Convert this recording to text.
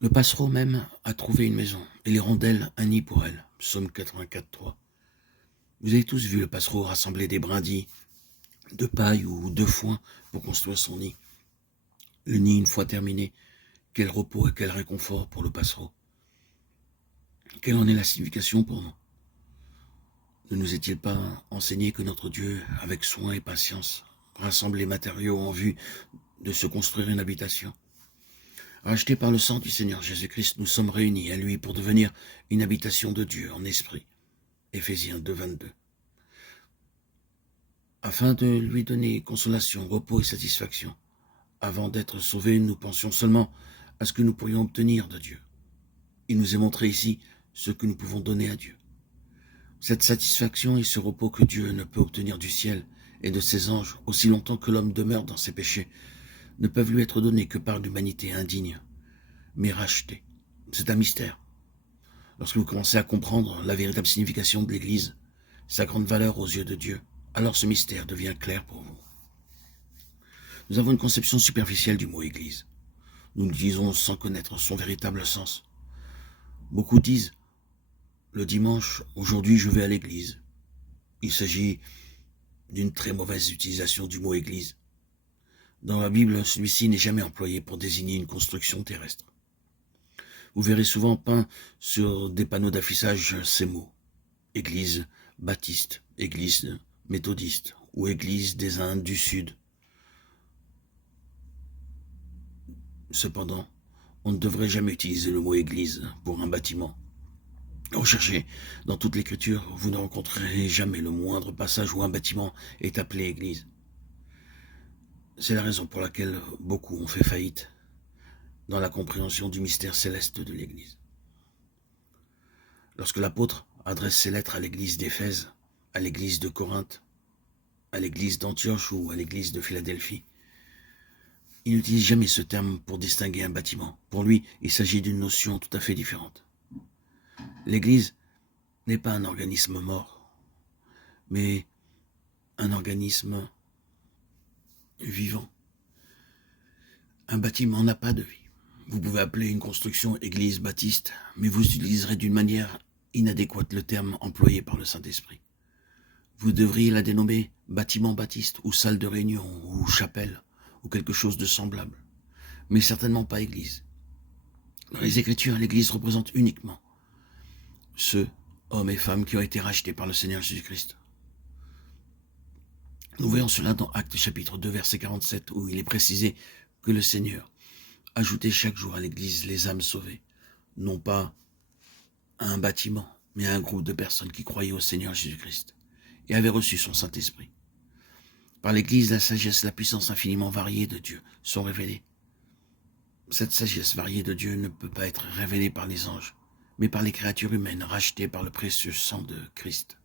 Le passereau même a trouvé une maison, et l'hirondelle un nid pour elle. Psaume 84:3. Vous avez tous vu le passereau rassembler des brindilles de paille ou de foin pour construire son nid. Le nid, une fois terminé, quel repos et quel réconfort pour le passereau. Quelle en est la signification pour nous? Ne nous est-il pas enseigné que notre Dieu, avec soin et patience, rassemble les matériaux en vue de se construire une habitation? Rachetés par le sang du Seigneur Jésus-Christ, nous sommes réunis à lui pour devenir une habitation de Dieu en esprit. Éphésiens 2:22. Afin de lui donner consolation, repos et satisfaction. Avant d'être sauvés, nous pensions seulement à ce que nous pourrions obtenir de Dieu. Il nous est montré ici ce que nous pouvons donner à Dieu. Cette satisfaction et ce repos que Dieu ne peut obtenir du ciel et de ses anges aussi longtemps que l'homme demeure dans ses péchés ne peuvent lui être donnés que par l'humanité indigne, mais rachetée. C'est un mystère. Lorsque vous commencez à comprendre la véritable signification de l'Église, sa grande valeur aux yeux de Dieu, alors ce mystère devient clair pour vous. Nous avons une conception superficielle du mot Église. Nous le disons sans connaître son véritable sens. Beaucoup disent, le dimanche, aujourd'hui je vais à l'église. Il s'agit d'une très mauvaise utilisation du mot Église. Dans la Bible, celui-ci n'est jamais employé pour désigner une construction terrestre. Vous verrez souvent peint sur des panneaux d'affichage ces mots. Église baptiste, église méthodiste ou église des Indes du Sud. Cependant, on ne devrait jamais utiliser le mot église pour un bâtiment. Recherchez dans toute l'écriture, vous ne rencontrerez jamais le moindre passage où un bâtiment est appelé église. C'est la raison pour laquelle beaucoup ont fait faillite dans la compréhension du mystère céleste de l'église. Lorsque l'apôtre adresse ses lettres à l'église d'Éphèse, à l'église de Corinthe, à l'église d'Antioche ou à l'église de Philadelphie, il n'utilise jamais ce terme pour distinguer un bâtiment. Pour lui, il s'agit d'une notion tout à fait différente. L'Église n'est pas un organisme mort, mais un organisme vivant. Un bâtiment n'a pas de vie. Vous pouvez appeler une construction église baptiste, mais vous utiliserez d'une manière inadéquate le terme employé par le Saint-Esprit. Vous devriez la dénommer bâtiment baptiste, ou salle de réunion, ou chapelle, ou quelque chose de semblable, mais certainement pas église. Dans les Écritures, l'église représente uniquement ceux, hommes et femmes, qui ont été rachetés par le Seigneur Jésus-Christ. Nous voyons cela dans Actes chapitre 2, verset 47, où il est précisé que le Seigneur ajoutait chaque jour à l'église les âmes sauvées, non pas à un bâtiment, mais à un groupe de personnes qui croyaient au Seigneur Jésus-Christ et avaient reçu son Saint-Esprit. Par l'église, la sagesse et la puissance infiniment variées de Dieu sont révélées. Cette sagesse variée de Dieu ne peut pas être révélée par les anges, mais par les créatures humaines rachetées par le précieux sang de Christ.